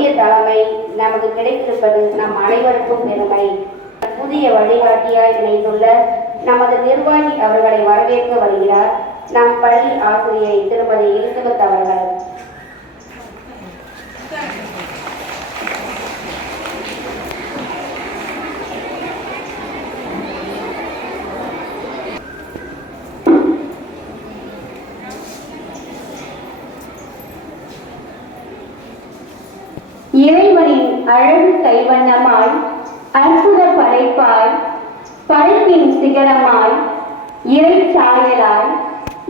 புதிய தலைமை நமக்கு கிடைத்திருப்பது நம் அனைவருக்கும் பெருமை. புதிய வழிகாட்டியாய் இணைந்துள்ள நமது நிர்வாகி அவர்களை வரவேற்க வருகிறார் நம் பள்ளி ஆசிரியை திருமதி எலிசபெத் அவர்கள். இறைவனின் அழகு கைவண்ணமாய், அற்புத படைப்பாய், படைப்பின் சிகரமாய், இறை சாயலாய்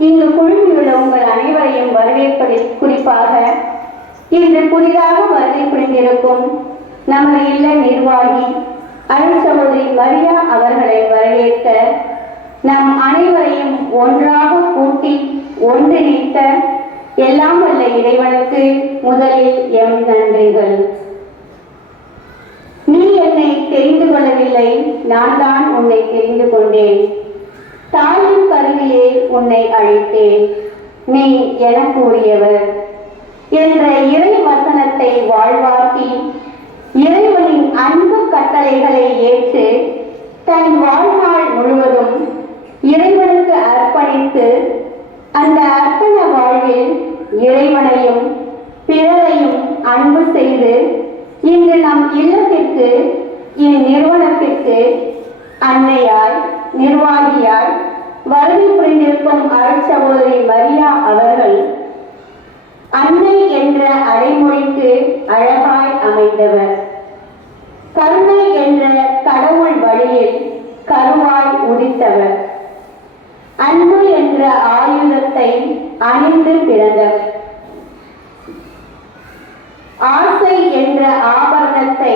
இங்கு குழுமியுள்ள உங்கள் அனைவரையும் வரவேற்பதில் குறிப்பாக இன்று புதிதாக வருகை புரிந்திருக்கும் நமது இல்ல நிர்வாகி அருள் சகோதரி மரியா அவர்களை வரவேற்க நம் அனைவரையும் ஒன்றாக கூட்டி ஒன்றிணைத்த எல்லாம் வல்ல இறைவனுக்கு முதலில் எம் நன்றிகள். நீ என்னை தெரிந்து கொள்ளவில்லை, நான் தான் உன்னை தெரிந்து கொண்டேன். தாயின் கருவிலே உன்னை அழைத்தேன், நீ எனக்கு உரியவர் என்ற இறை வசனத்தை வாழ்வாக்கி இறைவனின் அன்பு கட்டளைகளை ஏற்று தன் வாழ்நாள் முழுவதும் இறைவனுக்கு அர்ப்பணித்து அந்த அர்ப்பண வாழ்வில் இறைவனையும் பிறரையும் அன்பு செய்து இன்று நம் இல்லத்திற்கு இந்நிறுவனத்திற்கு அன்னையாய் நிர்வாகியாய் வருகை புரிந்திருக்கும் அருள் சகோதரி மரியா அவர்கள் அன்னை என்ற அடைமொழிக்கு அழகாய் அமைந்தவர். கருணை என்ற கடவுள் வழியில் கருவாய் உதித்தவர். அன்பு என்ற ஆயுதத்தை அணிந்து பிறந்தவர். ஆசை என்ற ஆபரணத்தை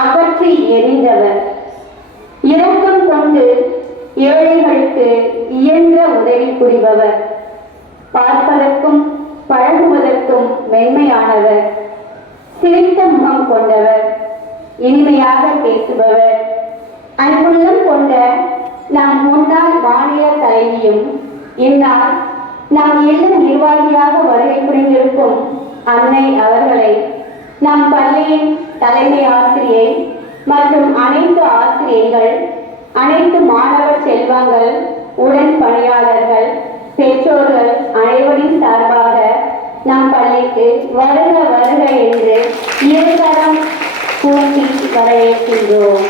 அகற்றி எறிந்தவர். இரக்கம் கொண்டு ஏழைகளுக்கு இயன்ற உதவி புரிபவர். பார்ப்பதற்கும் பழகுவதற்கும் மென்மையானவர். சிரித்த முகம் கொண்டவர். இனிமையாக பேசுபவர். அன்புள்ளம் கொண்ட நம் முன்னாள் மாநில தலைவியும் இந்நாள் நம் இல்ல நிர்வாகியாக வருகை புரிந்திருக்கும் அன்னை அவர்களை நம் பள்ளியின் தலைமை ஆசிரியை மற்றும் அனைத்து ஆசிரியர்கள், அனைத்து மாணவர் செல்வங்கள், உடன் பணியாளர்கள், பெற்றோர்கள் அனைவரின் சார்பாக நம் பள்ளிக்கு வருக வருக என்று இருகரம் கூட்டி வரவேற்கின்றோம்.